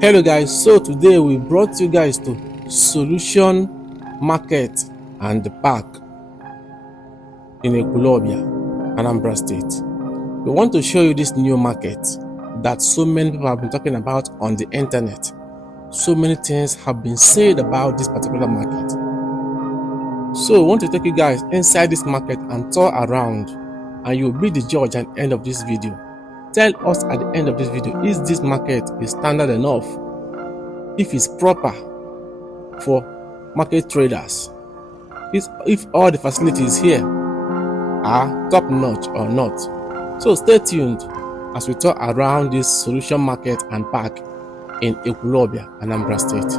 Hello guys, so today we brought you guys to Solution Market and Park in Ekwulobia, Anambra State. We want to show you this new market that so many people have been talking about on the internet. So many things have been said about this particular market. So we want to take you guys inside this market and tour around, and you'll be the judge at the end of this video. Tell us at the end of this video, is this market is standard enough? If it's proper for market traders? If all the facilities here are top notch or not? So stay tuned as we tour around this Solution Market and Park in Ekwulobia, Anambra State.